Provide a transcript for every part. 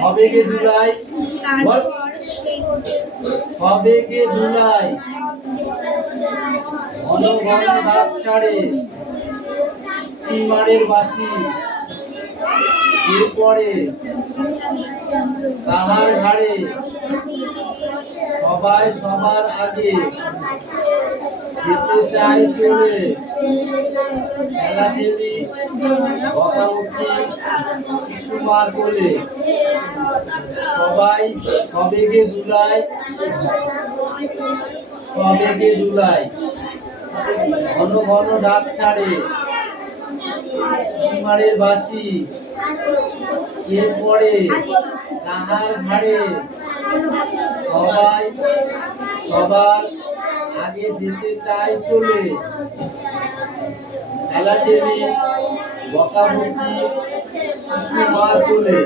সবেগে জুলাই সবেগে জুলাই ঘন ঘন রাত ছাড়ে স্টিমারের বাসি এরপরে তাহার ঘাড়ে সবাই সবার আগে যেতে চাই চলে খেলাখেলি বকাবকি শিশু মার বলে সবাই সবেগে দুলায় সবেগে দুলায় ঘন ঘন ডাক ছাড়ে স্টিমারের বাসি এরপরে তাহার ঘাড়ে সবাই সবার আগে যেতে চাই চলে খেলাখেলি বকাবকি শিশু মার বলে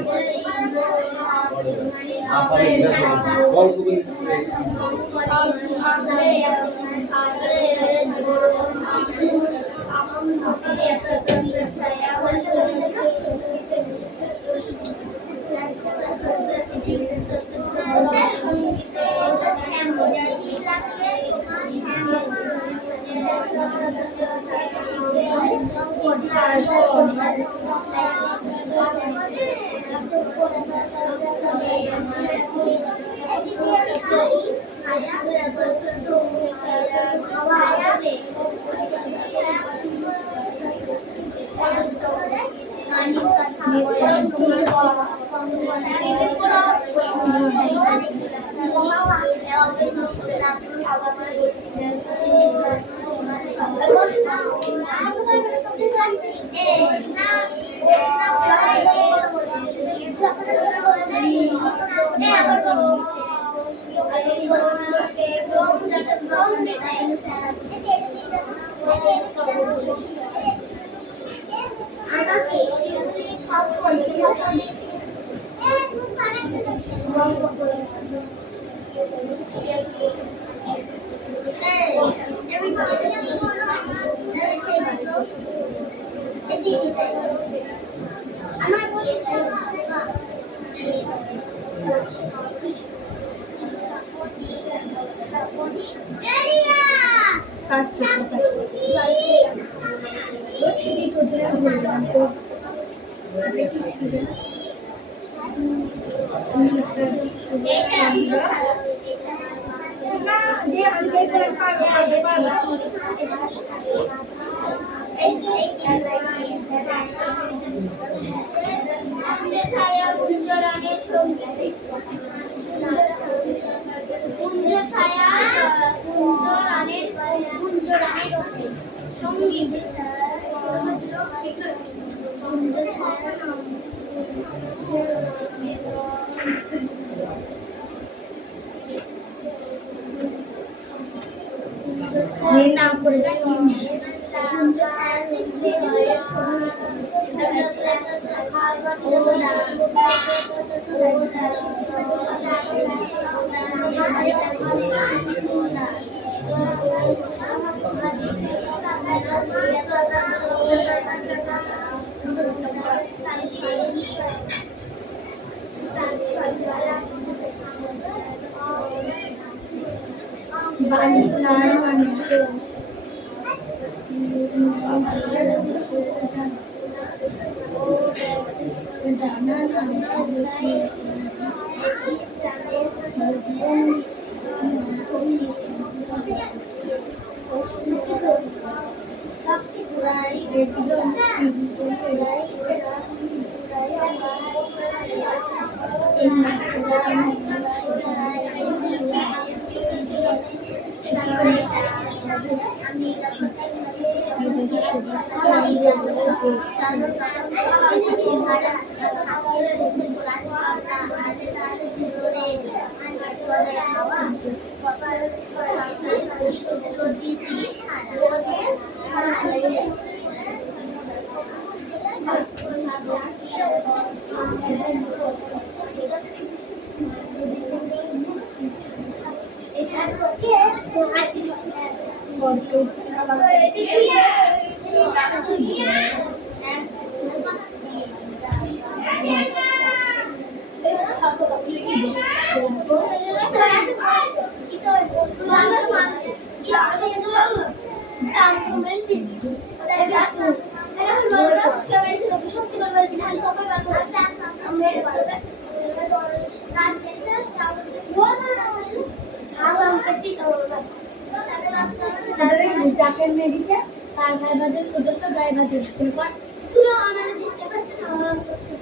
যাকে মেরেছে তার গায়ে বাজে ওদের তো গায়ে বাজে এরপর তুলো আমাদের ডিস্টার্ব হচ্ছে না আমার হচ্ছে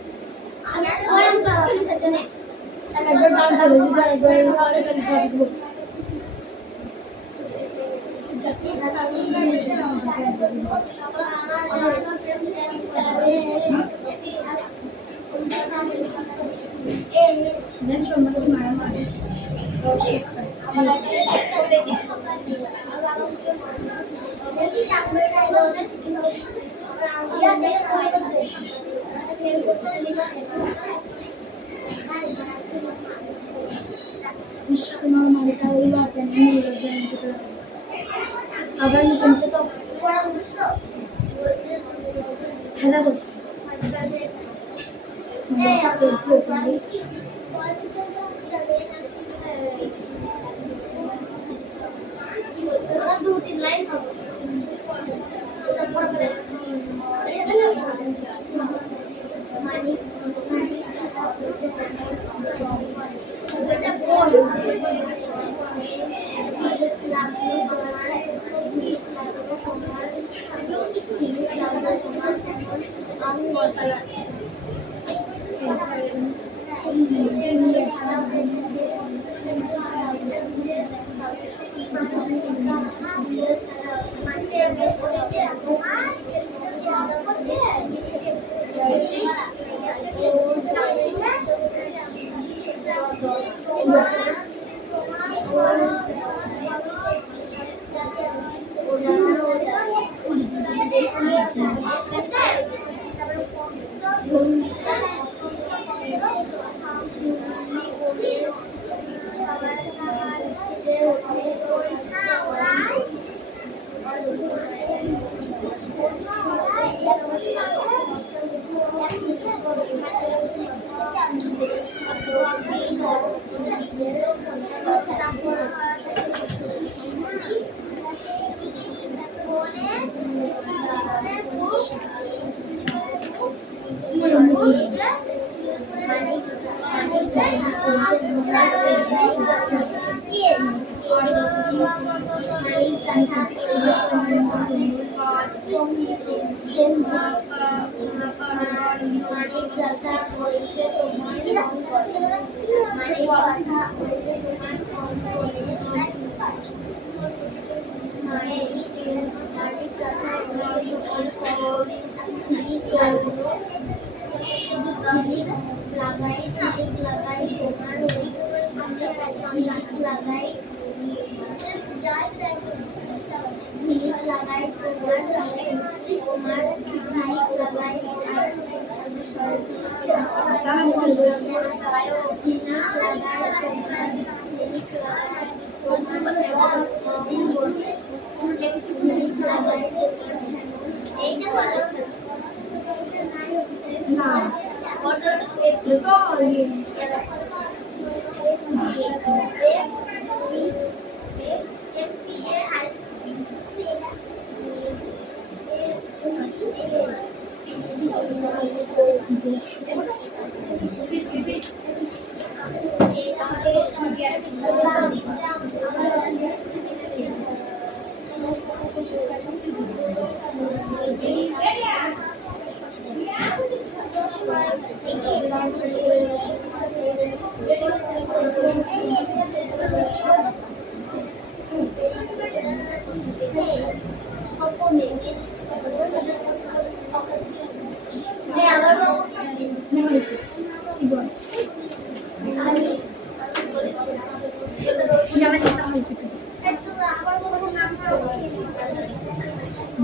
আমার কাজ করতে না একবার ডাউন করে যদি একবার আরে করে করব যাকে দাদা দেন সম্মান মারা মারে আবার নতুন তো খেলা করছে দু তিন লাইন হবে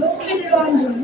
দক্ষিণ রঞ্জন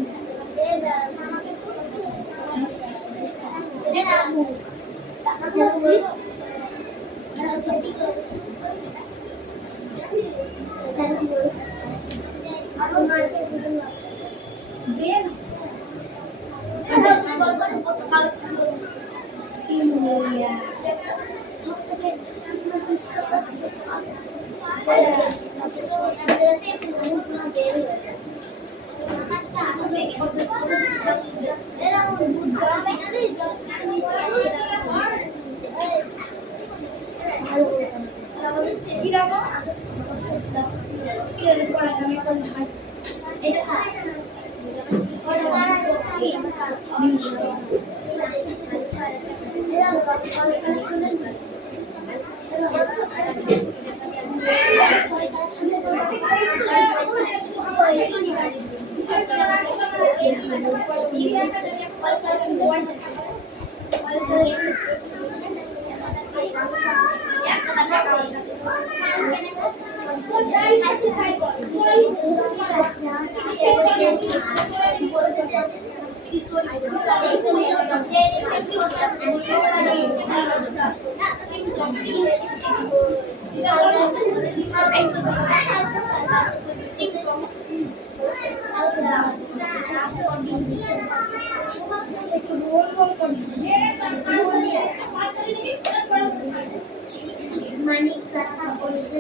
মানিক কথা বলতে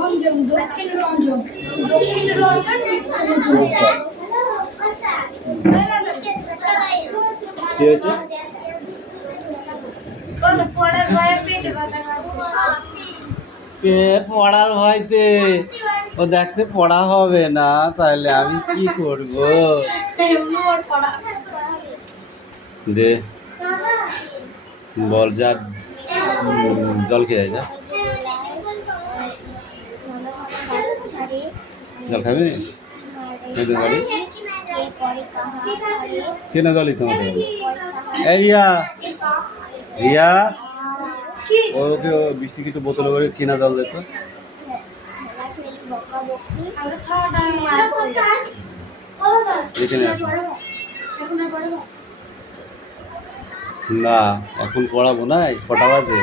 রঞ্জন দক্ষিণ রঞ্জন দক্ষিণ রঞ্জন কি হয়েছে? পড়ার ভয়ে পেটে ব্যথা করছে। কে পড়ার ভয়তে ও দেখছে পড়া হবে না, তাহলে আমি কি করব? দে বল, যা জল খেয়ে যা। জল খাবি গাড়ি কেনা জলই তোমাকে এই রিয়া রিয়া ওকে বৃষ্টি একটু বোতলে করে কিনা জল দেখো। এখানে আসো। না এখন পড়াবো না, কটা বাজে?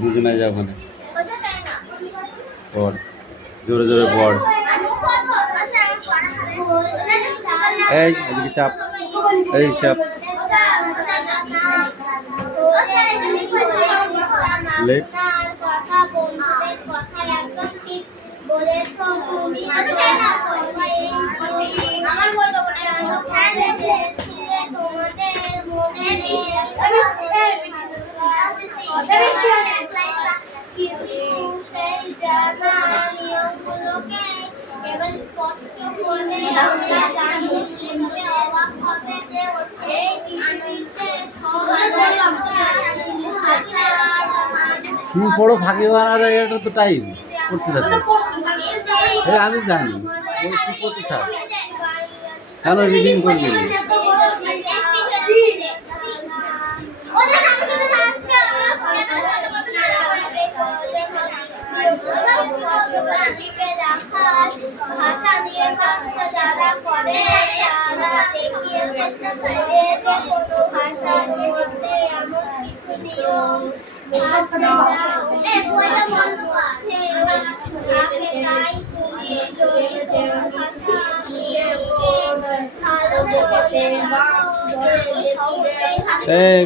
দুজনে যাও ওখানে পড়, জোরে জোরে পড়। এই এদিকে চাপ, এই চাপ লেট। এবার স্পষ্ট করে আমরা জানি শুনলে অবাক হবে যে এই পৃথিবীতে 6000 তুমি পড়ো, ফাঁকি মারা যায়, এটা তো টাইম করতে থাকো। আমি জানি তুই করতে থাক, কেন রিডিং করবি? ভাষা দিয়ে যারা করে তারা দেখিয়েছে যে কোনো ভাষার মধ্যে এমন কিছু নিয়ম আছে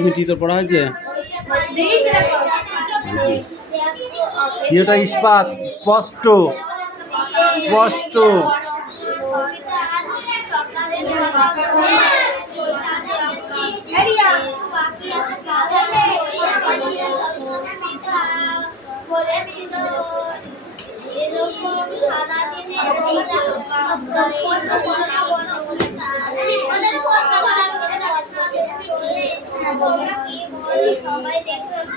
মিটি তোর পড়া হয়েছে কি ওটা ইস্পাত স্পষ্ট স্পষ্ট সবাই দেখলাম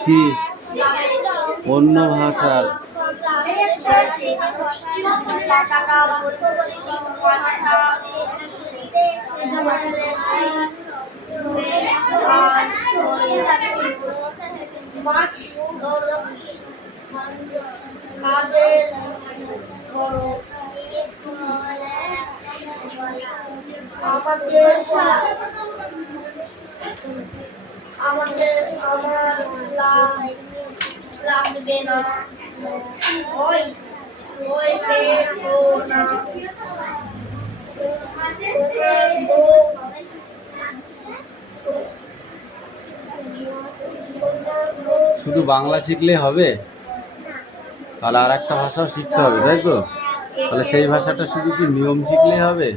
কি অন্য ভাষার আমার লাগবে না ওই ওই পেছো না শুধু বাংলা শিখলে হবে তাহলে আর একটা ভাষাও শিখতে হবে তাই তো তাহলে সেই ভাষাটা শুধু কি নিয়ম শিখলে হবে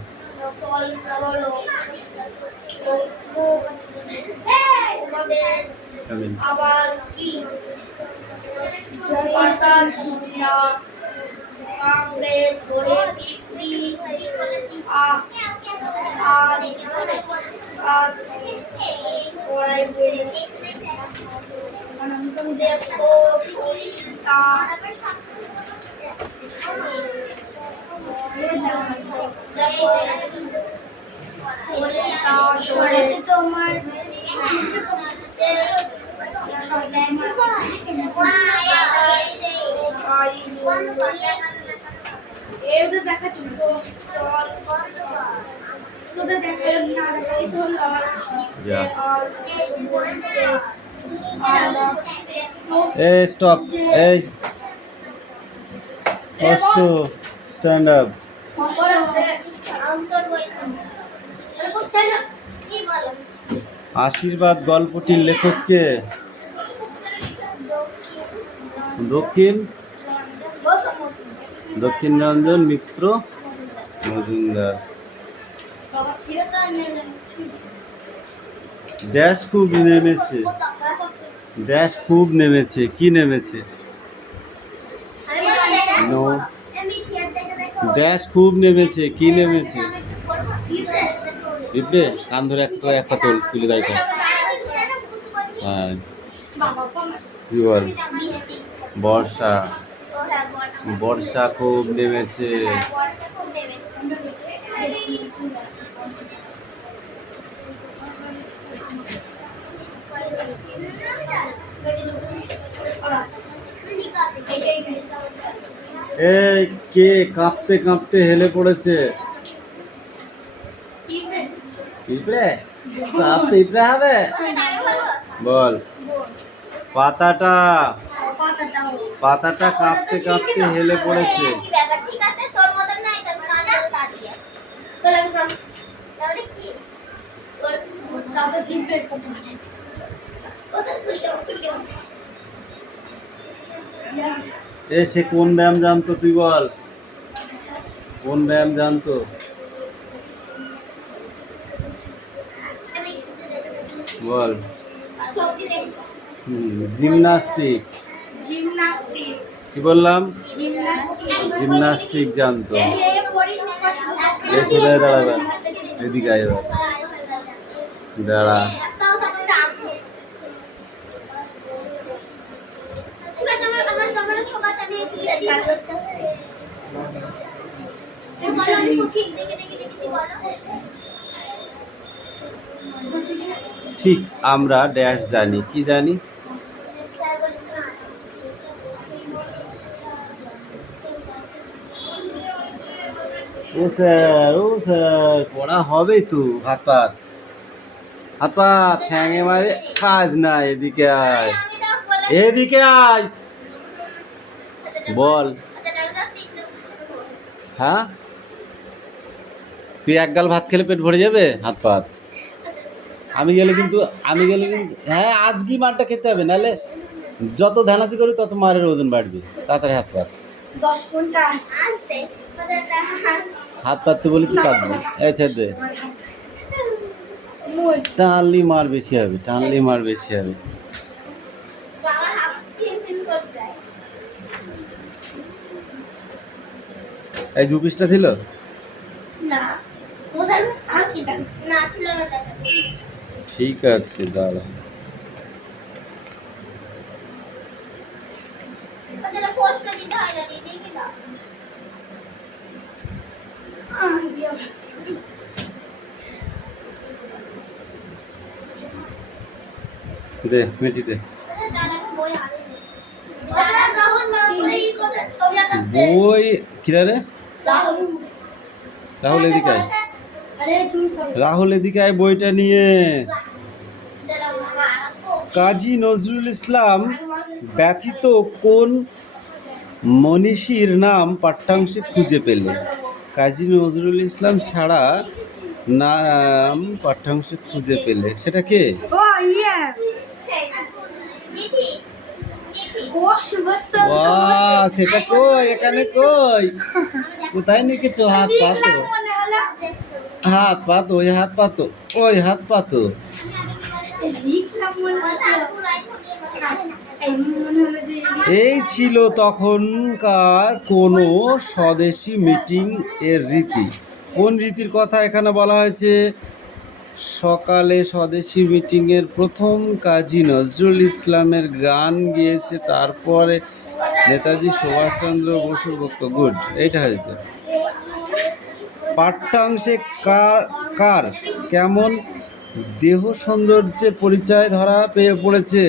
আবার কি কামড়ে ধরে পিপড়ি আর পড়াই বলি দেখো শরীরটা তোমার এই স্টপ এই কষ্ট স্ট্যান্ড আপ আশীর্বাদ গল্পটির লেখককে দক্ষিণ রঞ্জন মিত্র মজুমদার ড্যাশ খুব নেমেছে কি নেমেছে নো ড্যাশ খুব নেমেছে কি নেমেছে পিঁপড়ে কান ধরে একটা তুলে দেয় তো হ্যাঁ কি বল বর্ষা খুব নেমেছে এই কে কাঁপতে কাঁপতে হেলে পড়েছে পিঁপড়ে পিঁপড়ে হবে বল পাতাটা কাঁপতে কাঁপতে হেলে পড়েছে সে কোন ব্যায়াম জানতো তুই বল কোন ব্যায়াম জানতো বল জিমনাস্টিক কি বললাম জিমনাস্টিক জানতো দাঁড়াবেন এদিকে এবার দাঁড়া ঠিক আমরা ড্যাশ জানি কি জানি ও স্যার পড়া হবে তো হাত হাত পা ঠ্যাঙে মারে কাজ না, এদিকে আয়, এদিকে আয়, বল। হ্যাঁ, তুই এক গাল ভাত খেলে পেট ভরে যাবে? হাত পাত। আমি গেলে কিন্তু হ্যাঁ, আজকেই মারটা খেতে হবে, নাহলে যত ধানাতি করি তত মারের ওজন বাড়বে। তাড়াতাড়ি হাত পাত। 10 ঘন্টা হাত পাততে বলেছি, পাতবি। এই ছেড়ে দে। টানলি মার বেশি হবে, টানলি মার বেশি হবে। এই 2 পিসটা ছিল না, ওদের আর কি জানি না ছিল না টাকা। ঠিক আছে, দাঁড়া। ওটা প্রশ্ন দিতে হয় না, দিদি কি দাও? দে মিটি দে। বই কিরা রে? রাহুল এদিকে আয়, রাহুল এদিকে আয়, বইটা নিয়ে। কাজী নজরুল ইসলাম ব্যতীত কোন মনীষীর নাম পাঠ্যাংশে খুঁজে পেলে? কাজী নজরুল ইসলাম ছাড়া নাম পাঠ্যাংশে খুঁজে পেলে, সেটা কে? সেটা কই, এখানে কই? কোথায় নিকেছো? হাত পাতো, হাত পাতো, ওই হাত পাতো, ওই হাত পাতো। এই ছিল তখনকার কোনো স্বদেশী মিটিং এর রীতি। কোন রীতির কথা এখানে বলা হয়েছে? সকালে স্বদেশী মিটিংয়ের প্রথম কাজী নজরুল ইসলামের গান গিয়েছে, তারপরে নেতাজি সুভাষচন্দ্র বসুর বক্তব্য। গুড, এইটা হয়েছে। পাঠ্যাংশে কার কেমন দেহ সৌন্দর্যে পরিচয় ধরা পেয়ে পড়েছে?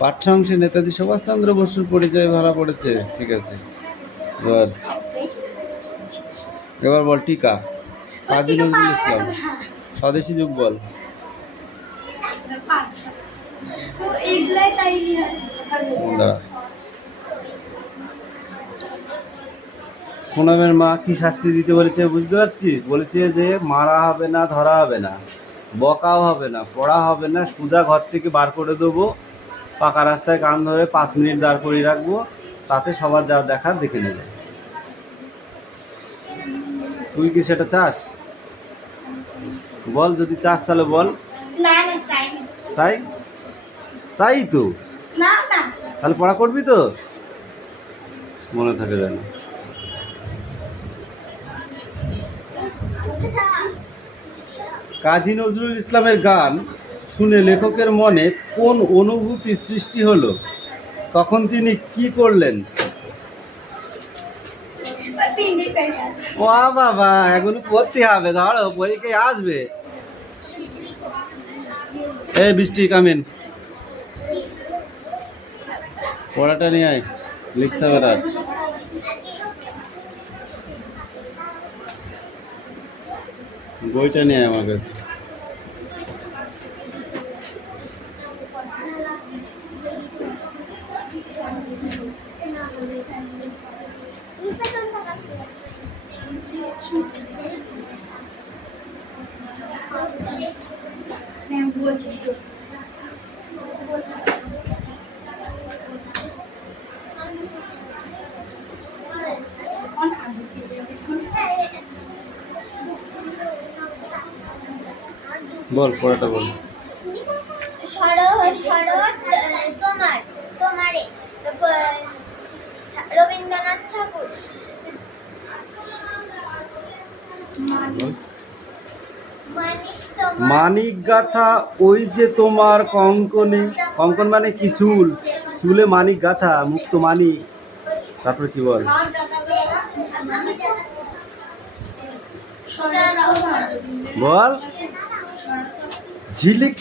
পাঠ্যাংশে নেতাজি সুভাষচন্দ্র বসুর পরিচয় ধরা পড়েছে। ঠিক আছে, এবার বল টিকা। কাজী নজরুল ইসলাম স্বদেশী যুগ বল। সোনামের মা কি শাস্তি দিতে বলেছে বুঝতে পারছিস? বলেছে যে মারা হবে না, ধরা হবে না, বকাও হবে না, পড়া হবে না, সোজা ঘর থেকে বার করে দেবো, পাকা রাস্তায় কান ধরে 5 মিনিট দাঁড় করিয়ে রাখবো, তাতে সবার যা দেখার দেখে নেবে। তুই কি সেটা চাস? বল, যদি চাস তাহলে বল। না না, চাই না। চাই? চাই তো। না না, তাহলে পড়া করবি তো? মনে থাকে যেন। কাজী নজরুল ইসলামের গান শুনে লেখকের মনে কোন অনুভূতি সৃষ্টি হলো? তখন তিনি কি করলেন? ও বাবা, এগুলো পড়তে হবে, ধরো পরীক্ষায় আসবে। এই বৃষ্টি কামিন, পড়াটা নিয়ে আয়, লিখতে হবে রাত। বইটা নিয়ে আয় আমার কাছে। বল, পড়াটা বল। তোমারে রবীন্দ্রনাথ ঠাকুর। মানিক গাথা ওই যে তোমার কঙ্কনে, কঙ্কন মানে কি? চুল, চুলে মানিক গাথা, মুক্ত মানিক। তারপরে কি বল? বল। ঝিলিক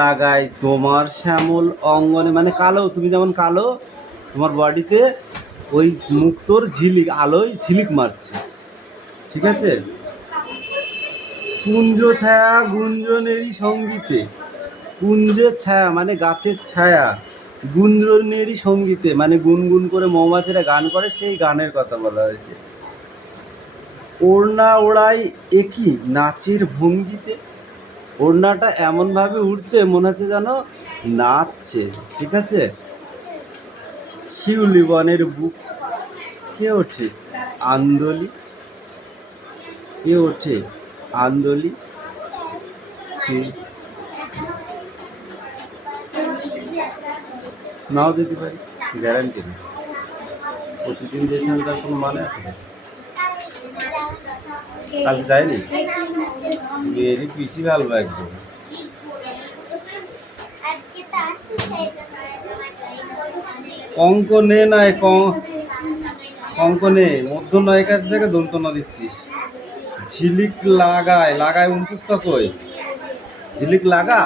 লাগাই তোমার শ্যামল অঙ্গনে, মানে কালো, তুমি যেমন কালো, তোমার বডিতে ওই মুক্তোর ঝিলিক, আলোয় ঝিলিক মারছে। ঠিক আছে, কুঞ্জ ছায়া গুঞ্জনেরই সঙ্গীতে। কুঞ্জের ছায়া মানে গাছের ছায়া, গুঞ্জনেরই সঙ্গীতে মানে গুনগুন করে মৌমাছিরা গান করে, সেই গানের কথা বলা হয়েছে। ওড়না ওড়াই একই নাচের ভঙ্গিতে। ওড়নাটা এমনভাবে উঠছে মনে হচ্ছে যেন নাচছে, ঠিক আছে। শিউলি বনের বুক কে ওঠে আন্দোলি, কে ওঠে আন্দোলি, কে নাও দিতে পারি, গ্যারান্টি নেই। প্রতিদিন যেখানে তার কোনো মানে আছে না। কালকে যায়নি, মেয়েরই পিসি ভালো একদম। কঙ্কনে নাই কঙ্কনে মধ্য নায়িকার জায়গায় দন্তনা দিচ্ছিস। ঝিলিক লাগায়, লাগায় 29 কই, ঝিলিক লাগা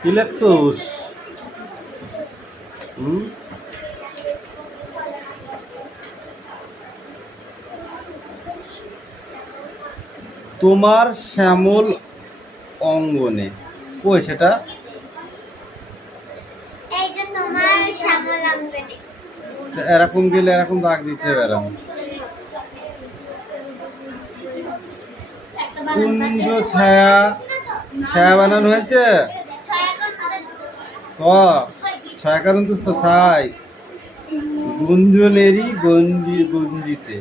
কি লেখছস? তোমার শ্যামল অঙ্গনে, কই সেটা? এই যে তোমার শ্যামল অঙ্গনে। এরকম গেলে এরকম দাগ দিতে হবে এরকম। কুঞ্জ ছায়া, ছায়া বানানো হয়েছে তো ছায়াকারণ তো ছাই গুঞ্জনেরই গঞ্জিতে,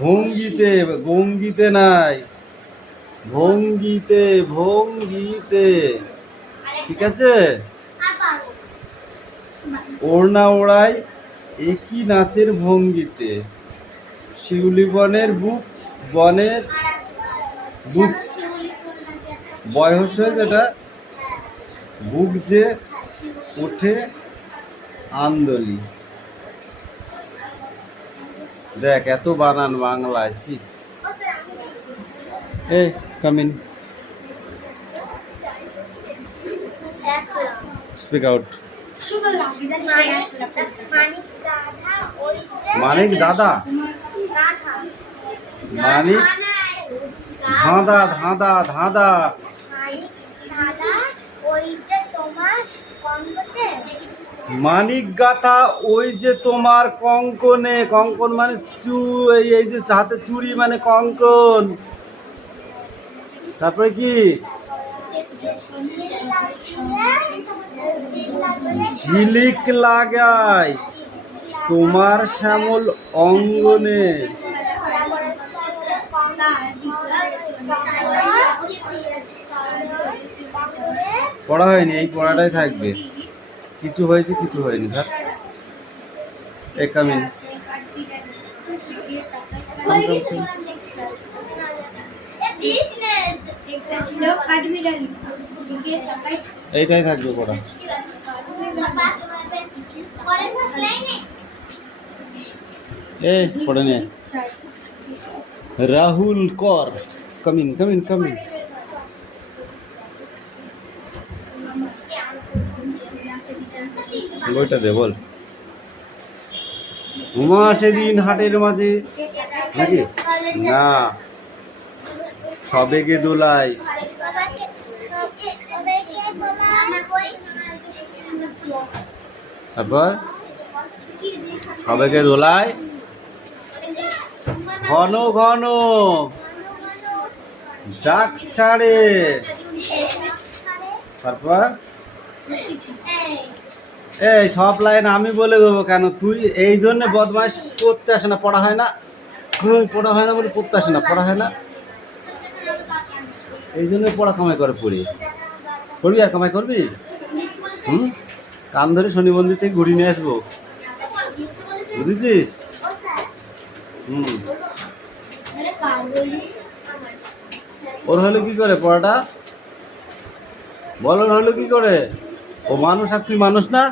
ভঙ্গিতে, ভঙ্গিতে নাই, ভঙ্গিতে, ভঙ্গিতে, ঠিক আছে। ওড়না ওড়াই একই নাচের ভঙ্গিতে। শিউলি বনের বুক, বনের বুক বয়স হয়েছে এটা, বুক যে ওঠে আন্দোলি। দেখ এত বানান বাংলায়, সি এ কামিন স্পিক আউট। মানিক দাদা, মানিক ধাঁধা, ধাঁধা, ধাঁধা, মানিক গাথা ওই যে তোমার কঙ্কনে। কঙ্কন মানে এই যে হাতে চুড়ি মানে কঙ্কন। তারপরে কি? ঝিলিক লাগায় তোমার শ্যামল অঙ্গনে। পড়া হয়নি, এই পড়াটাই থাকবে। কিছু হয়েছে কিছু হয়নি। ধর এ কামিন, এইটাই থাকবে পড়া। এ পড়ে নে। রাহুল কর, কামিন কামিন কামিন। বইটা দে বল। উমা সেদিন হাটের মাঝে, নাকি না সবেগে দোলায়, তারপর সবেগে দোলায় ঘন ঘন ডাক ছাড়ে, তারপর এই সব লাইন আমি বলে দেবো কেন? তুই এই জন্য বদমাইশ পড়তে আসে না, পড়া হয় না, পড়া হয় না বলে পড়তে আসে না, পড়া হয় না, এই জন্য পড়া কামাই করে পড়ি। করবি আর কামাই করবি? কান ধরে শনি মন্দির থেকে ঘুরিয়ে নিয়ে আসবো, বুঝেছিস? ওর হলো কি করে পড়াটা? বল ওর হলো কি করে? ও মানুষ আর তুই মানুষ না?